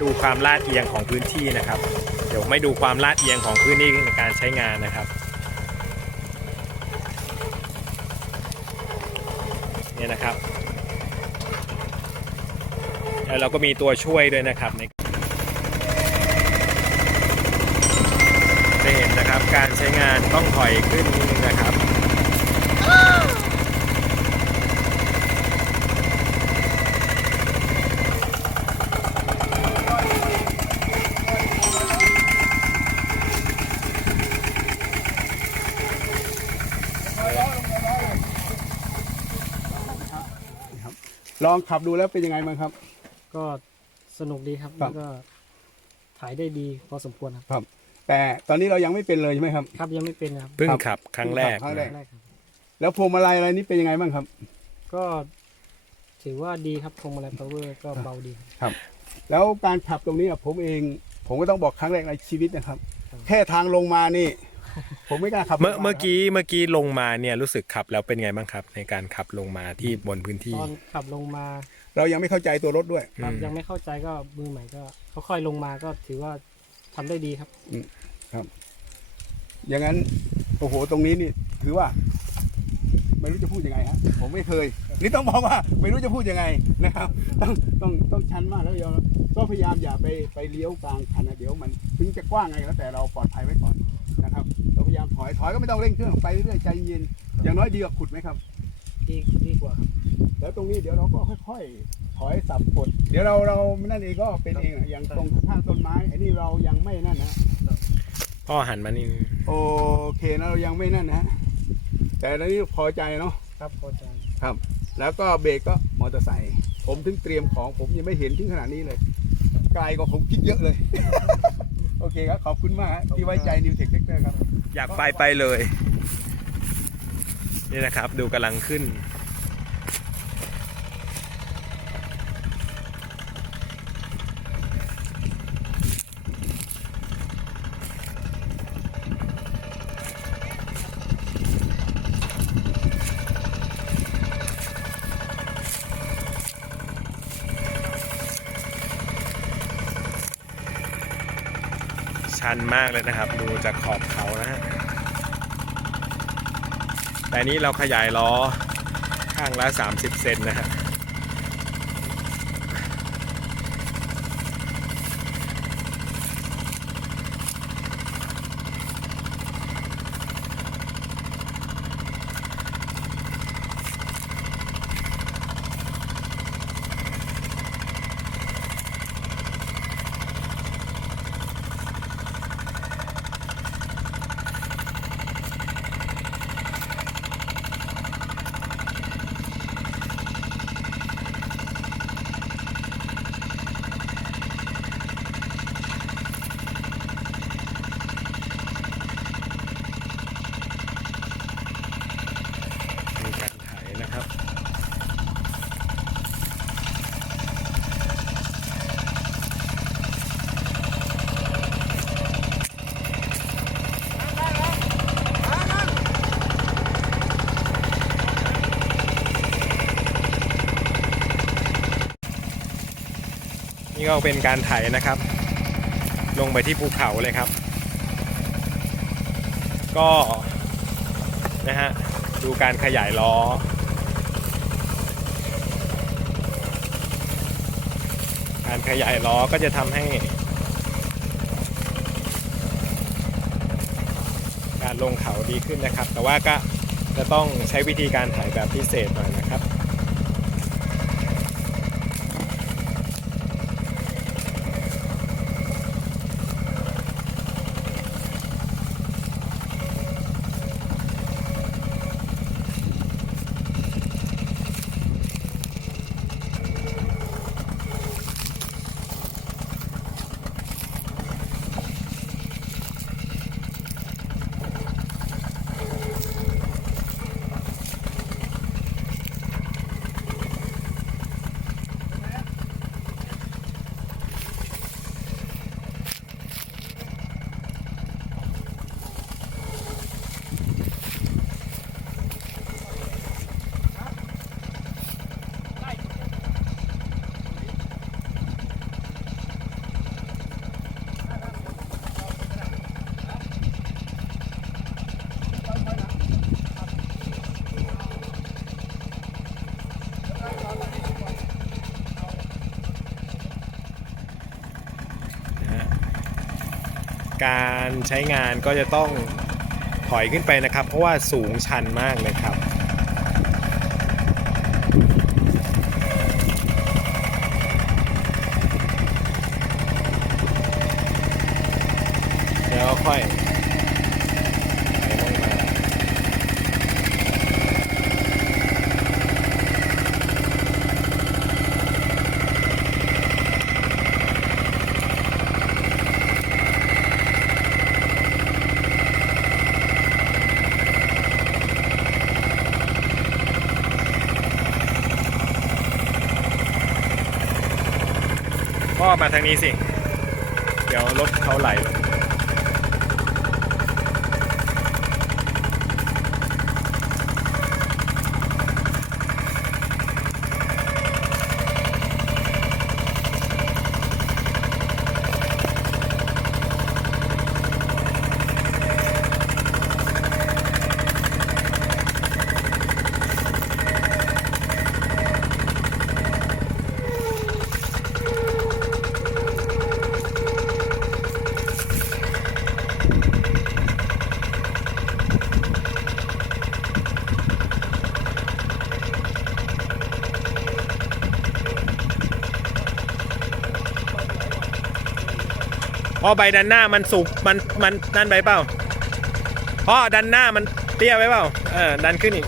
ดูความลาดเอียงของพื้นที่นะครับ เดี๋ยวไม่ดูความลาดเอียงของพื้นที่ในการใช้งานนะครับเนี่ยนะครับ แล้วเราก็มีตัวช่วยด้วยนะครับในจะเห็นนะครับการใช้งานต้องถอยขึ้นนิดนึงนะครับ ลองขับดูแล้วเป็นยังไงบ้างครับ ก็สนุกดีครับครัแล้บวก็ถ่ายได้ดีพอสมควรครับ ครับ แต่ตอนนี้เรายังไม่เป็นเลยใช่ไหมครับ ครับยังไม่เป็นครับ เพิ่งครับขับครั้งแรก ครั้งแรกแรกครับแล้วพวงมาลัยอะไรนี่เป็นยังไงบ้างครับ ก็ถือว่าดีครับพวงมาลัยพาวเวอร์ก็เบาดีครับ แล้วการขับตรงนี้อะผมเอง ผมก็ต้องบอกครั้งแรกในชีวิตนะครับครับแค่ทางลงมานี่ ผมไม่กล้าขับเมื่อลงาเมื่อกี้เมื่อกี้ลงมาเนี่ยรู้สึกขับแล้วเป็นไงบ้างครับ ในการขับลงมาที่บนพื้นที่ ตอนขับลงมาเรายังไม่เข้าใจตัวรถด้วย ครับอืม ยังไม่เข้าใจก็มือใหม่ก็ค่อยๆลงมาก็ถือว่าทำได้ดีครับ อย่างนั้นโอ้โหตรงนี้นี่ถือว่า ไม่รู้จะพูดยังไงฮะผมไม่เคย นี่ต้องบอกว่าไม่รู้จะพูดยังไงนะครับ ต้องต้องต้องชันมากแล้วยอมก็พยายามอย่าไปไปเลี้ยวกลางคันนะเดี๋ยวมันถึงจะกว้างไงแล้วแต่เราปลอดภัยไว้ก่อนนะครับเราพยายามถอยถอยก็ไม่ต้องเร่งเครื่องไปเรื่อยๆใจเย็นอย่างน้อยดีกว่าขุดไหมครับ ดีดีกว่าครับแล้วตรงนี้เดี๋ยวเราก็ค่อย ๆ ถอยสับกดเดี๋ยวเราเรานั่นเองก็เป็นเองอะอย่างตรงข้างต้นไม้ไอ้นี่เรายังไม่นั่นนะพ่อหันมานี่โอเคนะเรายังไม่นั่นนะแต่ตอนนี้พอใจเนาะครับพอใจครับ แล้วก็เบรกก็มอเตอร์ไซค์ผมถึงเตรียมของผมยังไม่เห็นถึงขนาดนี้เลยไกลกว่าผมคิดเยอะเลย โอเคครับ ขอบคุณมากฮะที่ไว้ใจนิวเทคเ e เตอร์ครับ อยากไปไปเลย นี่นะครับ ดูกำลังขึ้น ชันมากเลยนะครับ ดูจากขอบเขานะฮะแต่นี้เราขยายล้อข้างละ 30 เซนนะฮะ นี่ก็เป็นการไถนะครับ ลงไปที่ภูเขาเลยครับ ก็นะฮะดูการขยายล้อ การขยายล้อก็จะทำให้ การลงเขาดีขึ้นนะครับ แต่ว่าก็จะต้องใช้วิธีการถ่ายแบบพิเศษหน่อยนะครับ การใช้งานก็จะต้องถอยขึ้นไปนะครับ เพราะว่าสูงชันมากเลยครับ เดี๋ยวค่อยไหลลงมา พ่อมาทางนี้สิ เดี๋ยวรถเขาไหลลง พ่อใบดันหน้ามันสูงมันมันนั่นไปเปล่าพ่อดันหน้ามันเตี้ยไปเปล่าเออดันขึ้นอีก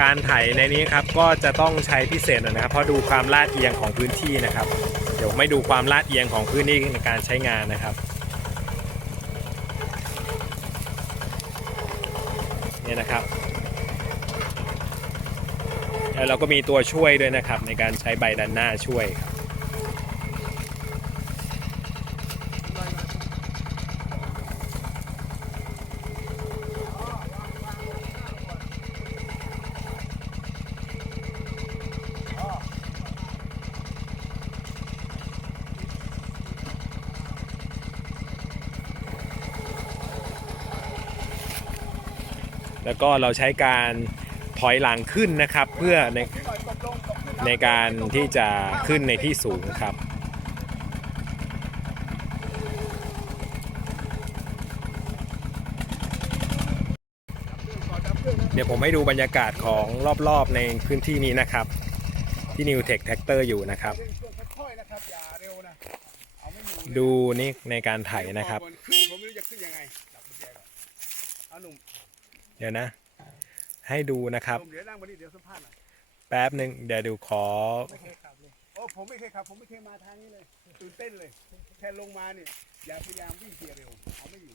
การไถในนี้ครับก็จะต้องใช้พิเศษหน่อยนะครับ เพราะดูความลาดเอียงของพื้นที่นะครับ เดี๋ยวไม่ดูความลาดเอียงของพื้นที่ในการใช้งานนะครับเนี่ยนะครับแล้วเราก็มีตัวช่วยด้วยนะครับในการใช้ใบดันหน้าช่วยครับ แล้วก็เราใช้การถอยหลังขึ้นนะครับ เพื่อในในการที่จะขึ้นในที่สูงครับเดี๋ยวผมให้ดูบรรยากาศของรอบๆในพื้นที่นี้นะครับ ที่ New Tech Tractor อยู่นะครับ ดูนี่ในการไถนะครับขึ้นผมไม่รู้จะขึ้นยังไงจับกุญแจก่อนเอาหนุ่ม เดี๋ยวนะ ให้ดูนะครับหนุ่มเดี๋ยวนั่งมานี่เดี๋ยวสัมภาษณ์หน่อยแป๊บหนึ่งเดี๋ยวดูขอ ไม่เคยขับเลยโอ้ผมไม่เคยขับ ผมไม่เคยมาทางนี้เลยตื่นเต้นเลย แค่ลงมาเนี่ยอย่าพยายามวิ่งเกียร์เร็วเอาไม่อยู่